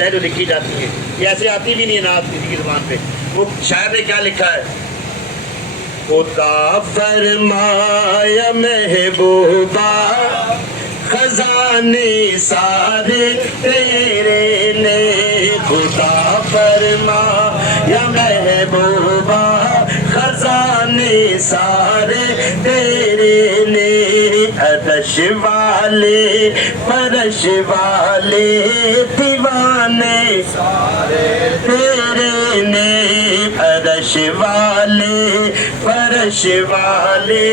ہے جو لکھی جاتی ہے، یہ ایسے آتی بھی نہیں ہے نعت کسی کی زبان پہ. وہ شاعر نے کیا لکھا ہے؟ خدا فرمایا محبوبہ خزانے سارے تیرے نے، خدا فرمایا محبوبہ خزانے سارے تیرے نے، عرش والے فرش والے دیوانے سارے تیرے نے، عرش والے فرش والے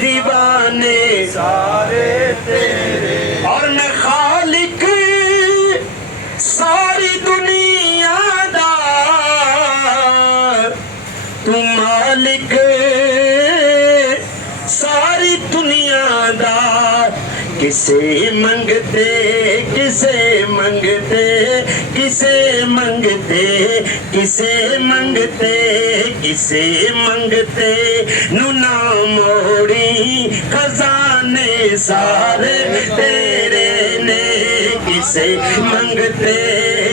دیوانے سارے تیرے. اور میں خالق ساری دنیا دا، تو مالک ساری دنیا دا، کسے منگتے کسے منگتے کسے منگتے کسے منگتے کسے منگتے نو نہ موڑی خزانے سارے تیرے نے، کسے منگتے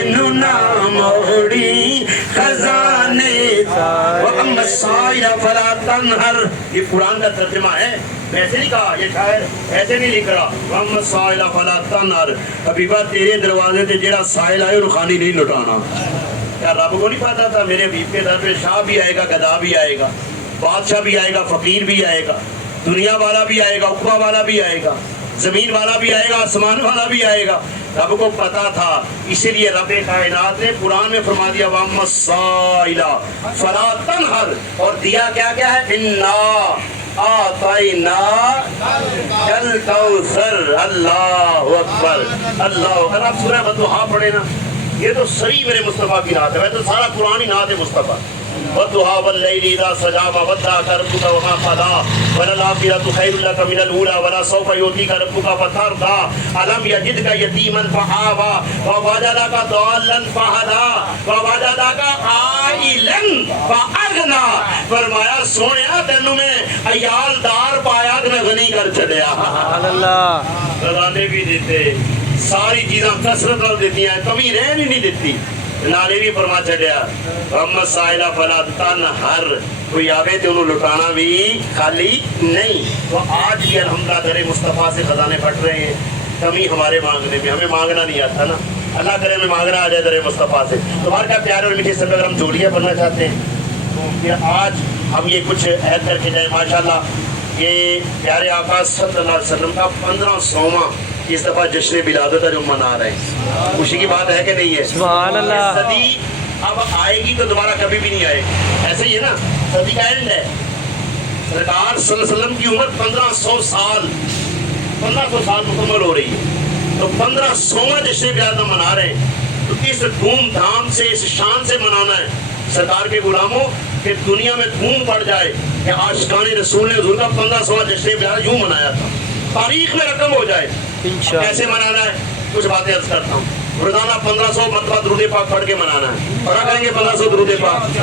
نو نہ موڑی خزانے سارے. وَأَمَّا السَّائِلَ فَلَا تَنْهَرْ، یہ قرآن کا ترجمہ ہے، ایسے نہیں کہا، یہ شاعر ایسے نہیں لکھ رہا. وَأَمَّا السَّائِلَ فَلَا تَنْهَرْ، حبیبہ تیرے دروازے تے جیڑا سائل آئے انہوں خانی نہیں لٹانا. کیا رب کو نہیں پتا تھا میرے حبیب کے در پہ شاہ بھی آئے گا، گدا بھی آئے گا، بادشاہ بھی آئے گا، فقیر بھی آئے گا، دنیا والا بھی آئے گا، عقبہ والا بھی آئے گا، زمین والا بھی آئے گا، آسمان والا بھی آئے گا. رب کو پتا تھا، اسی لیے رب کائنات نے قرآن میں فرما دیا وَأَمَّا السَّائِلَ فَلَا تَنْهَرْ، اور دیا کیا کیا ہے؟ اِنَّا آتَيْنَا الْكَوْثَرَ. اللہ اکبر اللہ اکبر. آپ سورہ والضحیٰ پڑھیں نا، یہ تو صحیح میرے مصطفیٰ کی نعت ہے، ویسے تو سارا قرآن ہی نعت ہے مصطفیٰ. والضحیٰ وَاللَّيْلِ إِذَا سَجَىٰ مَا وَدَّعَكَ رَبُّكَ وَمَا قَلَىٰ وَلَلْآخِرَةُ خَيْرٌ لَكَ مِنَ الْأُولَىٰ وَلَسَوْفَ يُعْطِيكَ رَبُّكَ فَتَرْضَىٰ أَلَمْ يَجِدْكَ يَتِيمًا فَآوَىٰ وَوَجَدَكَ ضَالًّا فَهَدَىٰ وَوَجَدَكَ عَائِلًا فَأَغْنَىٰ. فرمایا سونیا تینوں میں عیال دار پایا کہ میں غنی کر چلیا. خزانے بھی دیتے، ساری چیزاں کثرت نال دیتی ہیں، کمی رہن ہی نہیں دیتی. نالے بھی فرما چڑیا وَأَمَّا السَّائِلَ فَلَا تَنْهَرْ، کوئی آوے تو انہوں لٹانا بھی خالی نہیں. تو آج بھی الحمدللہ در مصطفیٰ سے خزانے پھٹ رہے ہیں. کمی ہمارے مانگنے میں، ہمیں مانگنا نہیں آتا نا، اللہ کرے ہمیں مانگنا آ جائے در مصطفیٰ سے. تمہارے کیا پیارے اور میٹھے سب اگر ہم جوڑیاں بننا چاہتے ہیں تو پھر آج ہم یہ کچھ عہد کر کے جائیں. ماشاءاللہ یہ پیارے آقا صلی اللہ علیہ وسلم کا 1500واں اس دفعہ جشن ولادت ہے جو منا رہے ہیں. خوشی کی بات ہے کہ نہیں ہے؟ سبحان اللہ. صدی اب آئے گی تو دوبارہ کبھی بھی نہیں آئے گی، ایسے ہی ہے نا، صدی کا اینڈ ہے. سرکار صلی اللہ علیہ وسلم کی عمر 1500 سال 1500 سال مکمل ہو رہی ہے، تو 1500واں جشن ولادت منا رہے ہیں. تو اس دھوم دھام سے، اس شان سے منانا ہے سرکار کے غلاموں کہ دنیا میں دھوم پڑ جائے کہ عاشقان رسول نے حضور کا 1500واں جشن ولادت یوں منایا تھا، تاریخ میں رقم ہو جائے. کیسے منانا ہے کچھ باتیں عرض کرتا ہوں. روزانہ 1500 مرتبہ درود پاک پڑھ کے منانا ہے. پڑھا کریں گے 1500 درود پاک،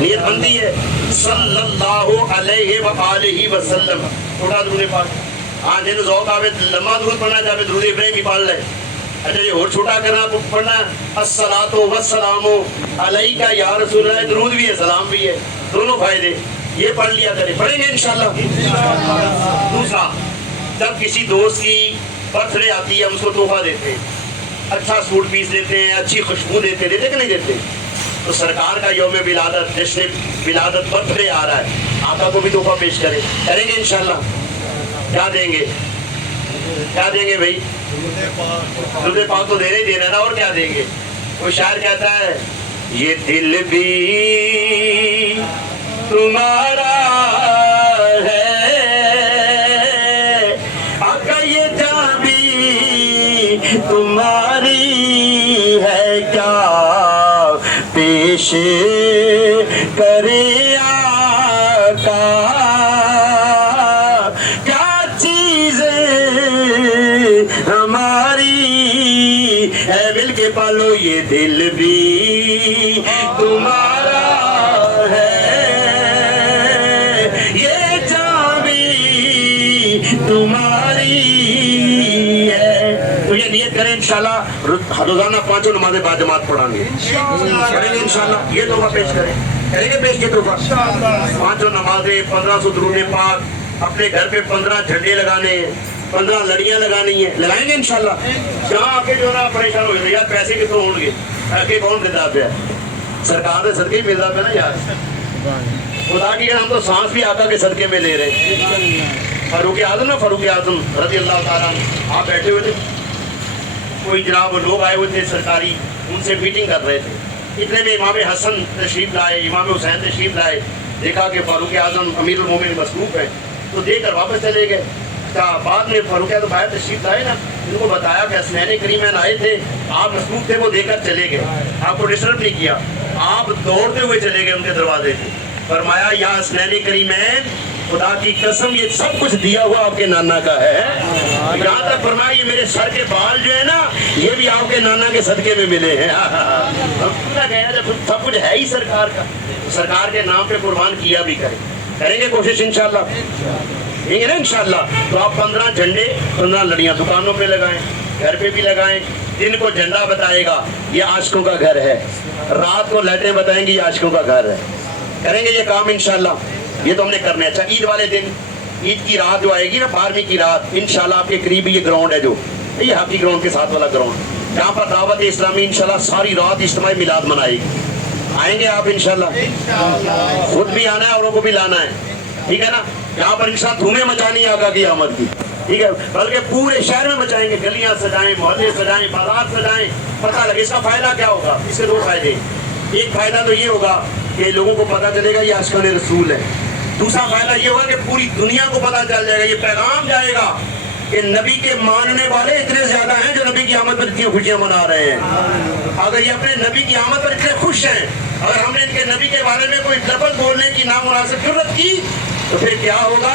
نیت بنتی ہے صلی اللہ علیہ وآلہ وسلم. چھوٹا درود پاک، ہاں جن ذوق آوے لمبا درود پڑھنا چاہے درود ابراہیم ہی پڑھ لے. اچھا یہ اور چھوٹا کرنا پڑھنا ہے الصلاۃ والسلام علیکہ یا رسول اللہ، درود بھی ہے سلام بھی ہے، دونوں فائدے. یہ پڑھ لیا کریں، پڑھیں گے انشاءاللہ. دوسرا، جب کسی دوست کی برتھ ڈے آتی ہے ہم اس کو تحفہ دیتے ہیں، اچھا سوٹ پیس دیتے ہیں، اچھی خوشبو دیتے کہ نہیں دیتے؟ تو سرکار کا یوم ولادت، جشن ولادت، برتھ ڈے آ رہا ہے، آقا کو بھی تحفہ پیش کریں گے انشاءاللہ. کیا دیں گے؟ کیا دیں گے بھائی؟ درود پاک تو دینا ہی دینا نا، اور کیا دیں گے؟ کوئی شاعر کہتا ہے یہ دل بھی تمہارا ہے، آقا یہ جان بھی تمہاری ہے، کیا پیش کرے آقا، کیا چیزیں ہماری ہے، مل کے پالو یہ دل بھی تمہارا ہے، یہ جان بھی تمہاری ہے. تو یہ نیت کریں انشاءاللہ روزانہ 5 نمازیں باجماعت پڑھیں انشاءاللہ. یہ تحفہ پیش کریں گے پیش کے تحفہ 5 نمازیں 1500 درود پاک, اپنے گھر پہ 15 جھنڈے لگانے ہیں, 15 لڑیاں لگانی ہیں, لگائیں گے انشاءاللہ. جہاں آ کے جو نا پریشان ہو گئے یار پیسے کتوں ہوں گے, آگے کون دیتا پہ ہے, سرکار نے صدقے ہی ملتا پہ نا یار. خدا کی ہم تو سانس بھی آقا کے صدقے میں لے رہے ہیں. فاروق اعظم نا, فاروق اعظم رضی اللہ تعالیٰ آپ بیٹھے ہوئے تھے, کوئی جناب لوگ آئے ہوئے تھے سرکاری, ان سے میٹنگ کر رہے تھے. اتنے میں امام حسن تشریف لائے, امام حسین تشریف لائے, دیکھا کہ فاروق اعظم امیر المومنین مصروف ہے تو دیکھ کر واپس چلے گئے. بعد میں فاروق اعظم باہر تشریف لائے نا, ان کو بتایا کہ حسنین کریمین آئے تھے, آپ مصروف تھے, وہ دیکھ کر چلے گئے, آپ کو ڈسٹرب نہیں کیا, آپ دوڑتے ہوئے چلے گئے ان کے دروازے پہ. فرمایا یا حسنین کریمین, خدا کی قسم یہ سب کچھ دیا ہوا آپ کے نانا کا ہے. یہاں تک فرمایا یہ میرے سر کے بال جو ہے نا یہ بھی آپ کے نانا کے صدقے میں ملے ہیں. جب سب کچھ ہے ہی سرکار کا, سرکار کے نام پہ قربان کیا بھی کریں گے کوشش انشاءاللہ, ٹھیک ہے نا انشاءاللہ. تو آپ 15 جھنڈے 15 لڑیاں دکانوں پہ لگائیں, گھر پہ بھی لگائیں. دن کو جھنڈا بتائے گا یہ عاشقوں کا گھر ہے, رات کو لائٹیں بتائیں گی یہ عاشقوں کا گھر ہے. کریں گے یہ کام انشاءاللہ, یہ تو ہم نے کرنا ہے. اچھا عید والے دن, عید کی رات جو آئے گی نا 12ویں کی رات, انشاءاللہ آپ کے قریب یہ گراؤنڈ ہے, جو یہ ہاکی گراؤنڈ کے ساتھ والا گراؤنڈ, جہاں پر دعوت اسلامی انشاءاللہ ساری رات اجتماعی میلاد منائے گی. آئیں گے آپ انشاءاللہ, خود بھی آنا ہے اوروں کو بھی لانا ہے, ٹھیک ہے نا. یہاں پر انشاءاللہ دھومیں مچانی ہے آقا کی آمد کی, ٹھیک ہے, بلکہ پورے شہر میں مچائیں گے, گلیاں سجائیں, محلے سجائیں, بازار سجائیں. پتہ لگے اس کا فائدہ کیا ہوگا, اس کے 2 فائدے. ایک فائدہ تو یہ ہوگا کہ لوگوں کو پتہ چلے گا یہ عاشقان رسول ہے. دوسرا فائدہ یہ ہوگا کہ پوری دنیا کو پتہ چل جائے گا, یہ پیغام جائے گا کہ نبی کے ماننے والے اتنے زیادہ ہیں جو نبی کی آمد پر اتنی خوشیاں منا رہے ہیں. اگر یہ اپنے نبی کی آمد پر اتنے خوش ہیں, اگر ہم نے ان کے نبی کے بارے میں کوئی لفظ بولنے کی نامناسب جرات کی تو پھر کیا ہوگا,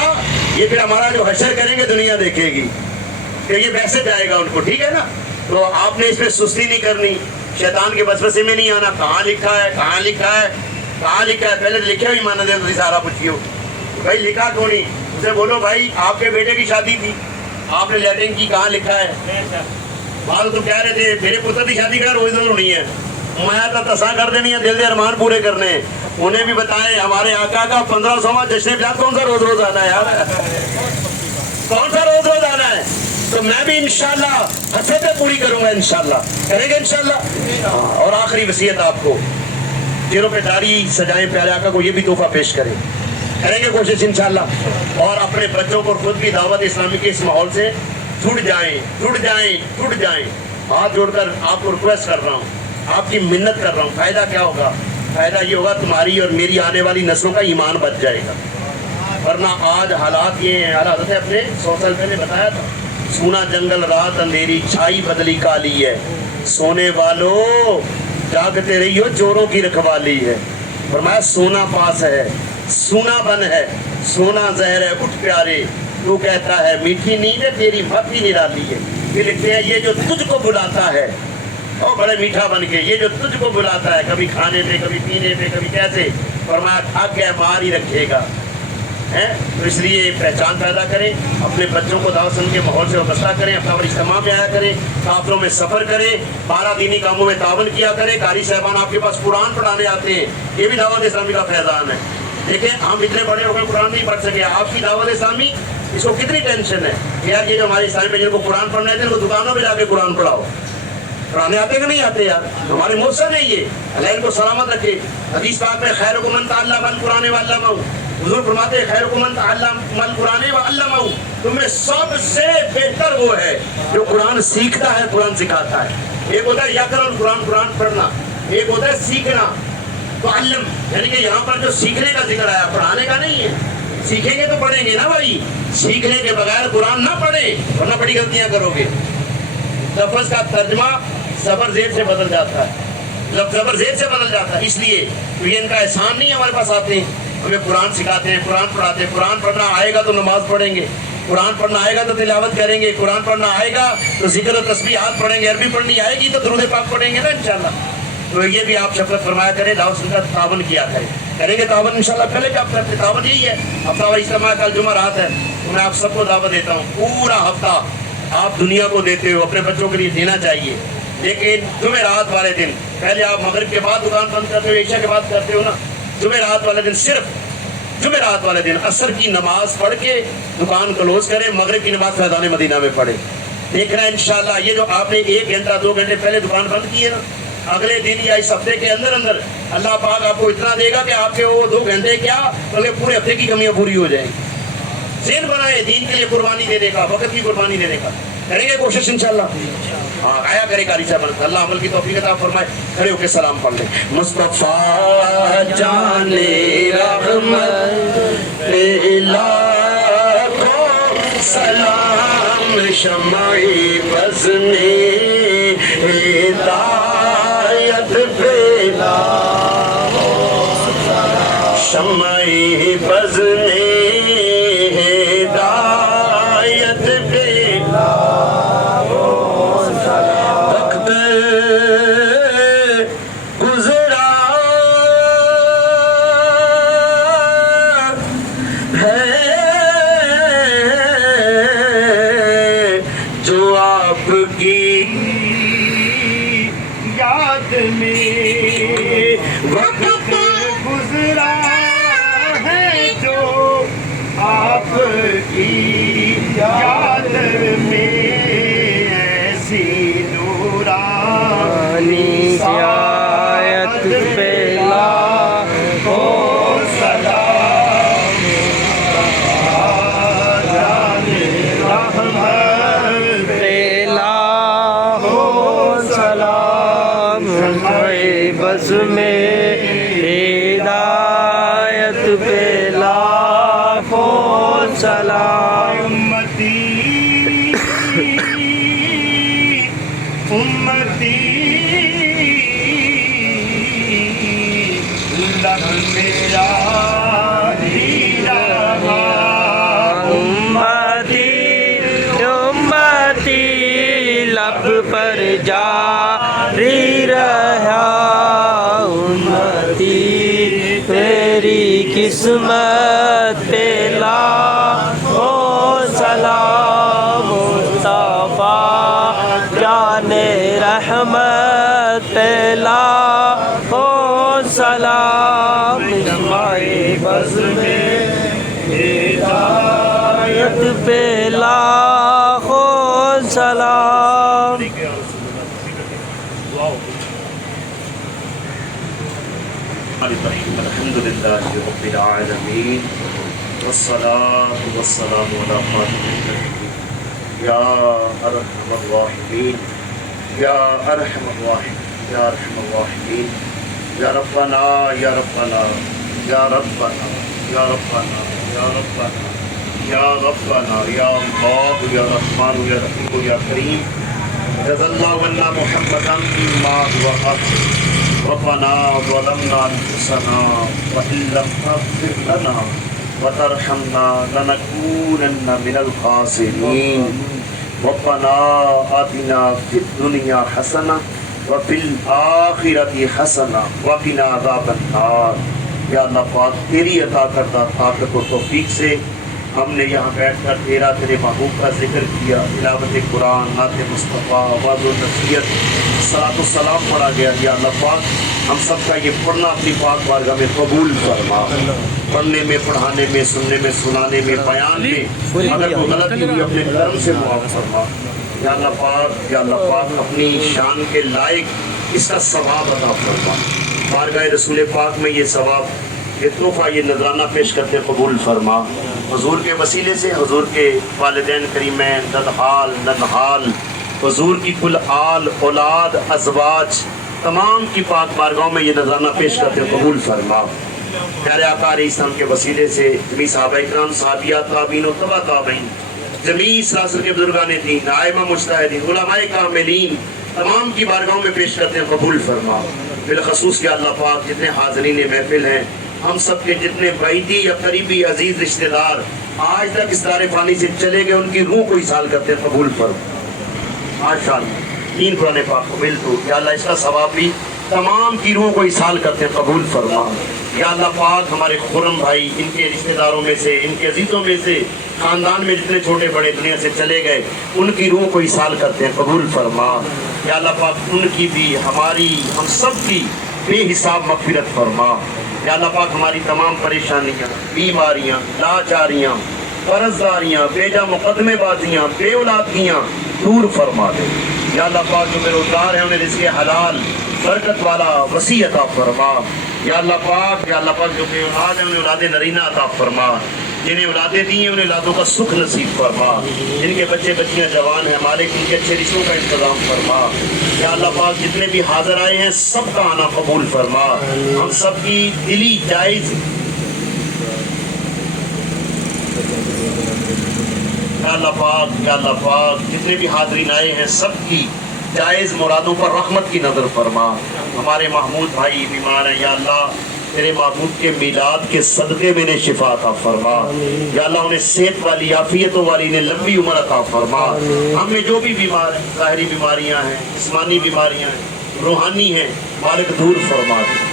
یہ پھر ہمارا جو حشر کریں گے دنیا دیکھے گی کہ یہ ویسے جائے گا ان کو, ٹھیک ہے نا. تو آپ نے اس پہ سستی نہیں کرنی, شیطان کے وسوسے میں نہیں آنا. کہاں لکھا ہے, کہاں لکھا ہے, کہاں لکھا ہے, پہلے لکھے ہوئی مانا دے تو سارا پوچھیو بھائی لکھا کیوں نہیں. اسے بولو بھائی آپ کے بیٹے کی شادی تھی, آپ نے لیٹرنگ کی, کہاں لکھا ہے. بعض تو کہہ رہے تھے میرے پتر کی شادی کا روز ضرور نہیں ہے, میں تو تسا کر دینی ہے, دل دے ارمان پورے کرنے ہیں. انہیں بھی بتائیں ہمارے آقا کا 1500واں جشن میلاد کون سا روز روز آنا ہے یار, کون سا روز روز آنا ہے. تو میں بھی انشاءاللہ حسرتیں پوری کروں گا انشاءاللہ, کریں گے انشاءاللہ. اور آخری وصیت آپ کو, چہروں پہ داڑھی سجائیں, پیارے آقا کو یہ بھی تحفہ پیش کریں گے کوشش انشاءاللہ. اور اپنے بچوں کو خود بھی دعوت اسلامی کے اس ماحول سے جڑ جائیں. ہاتھ جوڑ کر آپ کو ریکویسٹ کر رہا ہوں, آپ کی منت کر رہا ہوں. فائدہ کیا ہوگا, فائدہ یہ ہوگا تمہاری اور میری آنے والی نسلوں کا ایمان بچ جائے گا. ورنہ آج حالات یہ ہیں, حالات اپنے 100 سال پہلے بتایا تھا, سونا جنگل رات اندھیری, چھائی بدلی کالی ہے, سونے والو جاگتے رہیو چوروں کی رکھوالی ہے. فرمایا سونا پاس ہے, سونا بن ہے, سونا زہر ہے, اٹھ پیارے تو کہتا ہے میٹھی نیند ہے تیری مت بھی نرالی ہے. پھر لکھتے ہیں یہ جو تجھ کو بلاتا ہے, او بڑے میٹھا بن کے, یہ جو تجھ کو بلاتا ہے, کبھی کھانے پہ, کبھی پینے پہ, کبھی کیسے, فرمایا تھک گیا مار ہی رکھے گا. تو اس لیے پہچان پیدا کریں, اپنے بچوں کو دعوت سن کے ماحول سے وابستہ کریں, اپنا اجتماع میں آیا کریں, قافلوں میں سفر کریں, 12 دینی کاموں میں تعاون کیا کریں. قاری صاحبان آپ کے پاس قرآن پڑھانے آتے ہیں, یہ بھی دعوت اسلامی کا فیضان ہے. دیکھیں ہم اتنے بڑے ہو گئے قرآن نہیں پڑھ سکے, آپ کی دعوت اسلامی اس کو کتنی ٹینشن ہے کہ یار یہ جو ہمارے اسلام میں جن کو قرآن پڑھنا ہے ان کو دکانوں میں جا کے قرآن پڑھاؤ. پڑھانے آتے کہ نہیں آتے یار, ہمارے محسن ہے یہ, اللہ ان کو سلامت رکھے. حدیث پاک میں خیرکم من تعلم القرآن وعلمہ, حضور فرماتے ہیں خیرکم من تعلم القرآن وعلمہ, تم میں سب سے بہتر وہ ہے جو قرآن سیکھتا ہے, قرآن سکھاتا ہے. ایک ہوتا ہے یقرأ قرآن پڑھنا, ایک ہوتا ہے سیکھنا. تو علم یعنی کہ یہاں پر جو سیکھنے کا ذکر آیا, پڑھانے کا نہیں ہے. سیکھیں گے تو پڑھیں گے نا بھائی, سیکھنے کے بغیر قرآن نہ پڑھیں ورنہ بڑی غلطیاں کرو گے. لفظ کا ترجمہ زبر زیر سے بدل جاتا ہے, زبر زیر سے بدل جاتا ہے. اس لیے تو یہ ان کا احسان نہیں ہے, ہمارے پاس آتے ہیں, ہمیں قرآن سکھاتے ہیں, قرآن پڑھاتے ہیں. قرآن پڑھنا آئے گا تو نماز پڑھیں گے, قرآن پڑھنا آئے گا تو تلاوت کریں گے, قرآن پڑھنا آئے گا تو ذکر و تسبیحات پڑھیں گے, عربی پڑھنی آئے گی تو درود پاک پڑھیں گے نا انشاءاللہ. تو یہ بھی آپ شفقت فرمایا کریں, دعوت سن کر تعاون کیا کریں گے تعاون انشاءاللہ. پہلے کیا کرتے تعاون یہی ہے, ہفتہ وار اجتماع کل جمعہ رات ہے, تو میں آپ سب کو دعوت دیتا ہوں پورا ہفتہ آپ دنیا کو دیتے ہو، اپنے بچوں کے لیے دینا چاہیے، لیکن جمعرات والے دن پہلے آپ مغرب کے بعد دکان بند کرتے ہو، عشاء کے بعد کرتے ہو نا، جمعرات والے دن صرف جمعرات والے دن عصر کی نماز پڑھ کے دکان کلوز کریں، مغرب کی نماز فیضان مدینہ میں پڑھیں۔ دیکھنا ہے انشاءاللہ یہ جو آپ نے 1 گھنٹہ 2 گھنٹے پہلے دکان بند کی ہے نا، اگلے دن یا اس ہفتے کے اندر اندر اللہ پاک آپ کو اتنا دے گا کہ آپ کے وہ 2 گھنٹے کیا بلکہ پورے ہفتے کی کمیاں پوری ہو جائیں گی۔ ذہن بنائے دین کے لیے قربانی دینے کا، وقت کی قربانی دینے کا، کریں گے کوشش انشاءاللہ؟ ہاں آیا کرے قاری صاحب، اللہ عمل کی توفیق عطا فرمائے۔ کھڑے ہو کے سلام پڑھ لیں۔ مصطفیٰ جان رحمت لاکھوں سلام، شمع بز میں ہدایت پھیلا، شمع بز میں ہدایت پھیلا، وقت گزرا ہے جو آپ کی یاد میں، وقت گزرا ہے جو آپ کی یاد میں، ایسی نورانی آیت پہ لاکھوں سلام، جان رحمت پہ لاکھوں سلام، بز میں ہدایت پہ لاکھوں سلام، امتی امتی لب میرا ہی رہا، امتی امتی لب پر جاری رہا، امتی تیری قسمت پہ لاکھوں سلام، مصطفیٰ جان رحمت پہ لاکھوں سلام، شمع بز میں ہدایت پہ لاکھوں سلام۔ الحمد للہ رب العالمین، والصلاة والسلام علی خاتم النبیین، یا ارحم الراحمین، یا ارحم الراحمین، یا ارحم الراحمین، یا ربنا یا ربنا یا ربنا یا ربنا یا ربنا یا ربنا یا اللہ یا رحمان یا رحیم یا کریم، جزا اللہ عنا محمدا ما هو اهل، ربنا ظلمنا انفسنا وان لم تغفر لنا وترحمنا لنكونن من الخاسرين، ربنا آتنا في الدنيا حسنة وفي الآخرة حسنة وقنا عذاب النار۔ یا اللہ پاک تیری عطا کردہ طاقت و توفیق سے ہم نے یہاں بیٹھ کر تیرے محبوب کا ذکر کیا، تلاوت قرآن، نعت مصطفیٰ، واعظ و نصیحت، صلاۃ و سلام پڑھا گیا۔ یا اللہ پاک ہم سب کا یہ پڑھنا اپنی پاک بارگاہ میں قبول فرما، پڑھنے میں، پڑھانے میں، سننے میں، سنانے میں، بیان میں اگر کوئی غلطی ہوئی اپنے کرم سے معاف فرما۔ یا اللہ پاک اپنی شان کے لائق اس کا ثواب عطا فرما۔ بارگاہ رسول پاک میں یہ ثواب، یہ تحفہ، یہ نذرانہ پیش کرتے قبول فرما۔ حضور کے وسیلے سے حضور کے والدین کریمین، ننحال، حضور کی کل آل، اولاد، ازواج، تمام کی پاک بارگاہوں میں یہ نذرانہ پیش کرتے قبول فرما۔ پیارے آقا علیہ السلام کے وسیلے سے جمیع صحابہ اکرام، صحابیات، تابعین و تبع تابعین، جمیع سلاسل کے بزرگان دین، ائمہ مجتہدین، علماء کاملین، تمام کی بارگاہوں میں پیش کرتے ہیں قبول فرما۔ بالخصوص کہ اللہ پاک جتنے حاضرین محفل ہیں، ہم سب کے جتنے بعیدی یا قریبی عزیز رشتہ دار آج تک اس دار فانی سے چلے گئے، ان کی روح کو اصال کرتے ہیں قبول فرما۔ ماشاءاللہ 3 قرآن پاک قبول تو یا اللہ اس کا ثواب بھی تمام کی روح کو اصال کرتے ہیں قبول فرما۔ یا اللہ پاک ہمارے خرم بھائی، ان کے رشتہ داروں میں سے، ان کے عزیزوں میں سے، خاندان میں جتنے چھوٹے بڑے دنیا سے چلے گئے، ان کی روح کو اصال کرتے ہیں، قبول فرما یا اللہ پاک، ان کی بھی ہماری ہم سب کی بے حساب مغفرت فرما یا اللہ پاک، ہماری تمام پریشانیاں، بیماریاں، لاچاریاں، قرضداریاں، بیجا مقدمے بازیاں، بے اولادگیاں دور فرما دے یا اللہ پاک، جو بے روزگار ہیں انہیں رزق حلال برکت والا وسیع عطا فرما یا اللہ پاک، یا اللہ پاک، جو بے اولاد ہیں انہیں اولاد نرینہ عطا فرما، جنہیں اولادیں دی ہیں انہیں اولادوں کا سکھ نصیب فرما، جن کے بچے بچیاں جوان ہیں مالک ان کے اچھے رشتوں کا انتظام فرما یا اللہ پاک، جتنے بھی حاضر آئے ہیں سب کا آنا قبول فرما، ہم سب کی دلی جائز یا اللہ پاک، یا اللہ پاک، جتنے بھی حاضرین آئے ہیں سب کی جائز مرادوں پر رحمت کی نظر فرما، ہمارے محمود بھائی بیمار ہیں یا اللہ تیرے محبوب کے میلاد کے صدقے میں انہیں شفا عطا فرما یا اللہ، انہیں صحت والی عافیتوں والی انہیں لمبی عمر عطا فرما، ہم میں جو بھی بیمار ہیں، ظاہری بیماریاں ہیں، جسمانی بیماریاں ہیں، روحانی ہیں، مالک دور فرما دے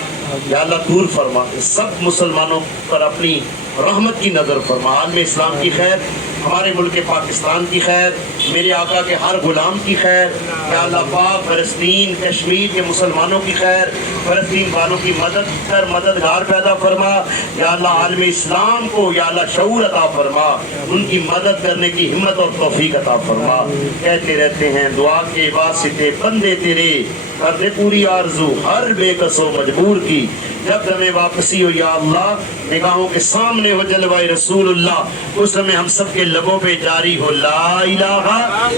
یا اللہ، دور فرما دے، سب مسلمانوں پر اپنی رحمت کی نظر فرما، عالم اسلام کی خیر، ہمارے ملک پاکستان کی خیر، میرے آقا کے ہر غلام کی خیر یا اللہ پاک، فلسطین کشمیر کے مسلمانوں کی خیر، فلسطین والوں کی مدد کر، مددگار پیدا فرما یا اللہ، عالم اسلام کو یا اللہ شعور عطا فرما، ان کی مدد کرنے کی ہمت اور توفیق عطا فرما، کہتے رہتے ہیں دعا کے واسطے بندے تیرے کر دے پوری آرزو ہر بے کس و مجبور کی، جب ہمیں واپسی ہو یا اللہ، نگاہوں کے سامنے ہو جلوہ رسول اللہ، اس میں ہم سب کے لبوں پہ جاری ہو لا الہ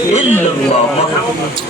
الا اللہ محمد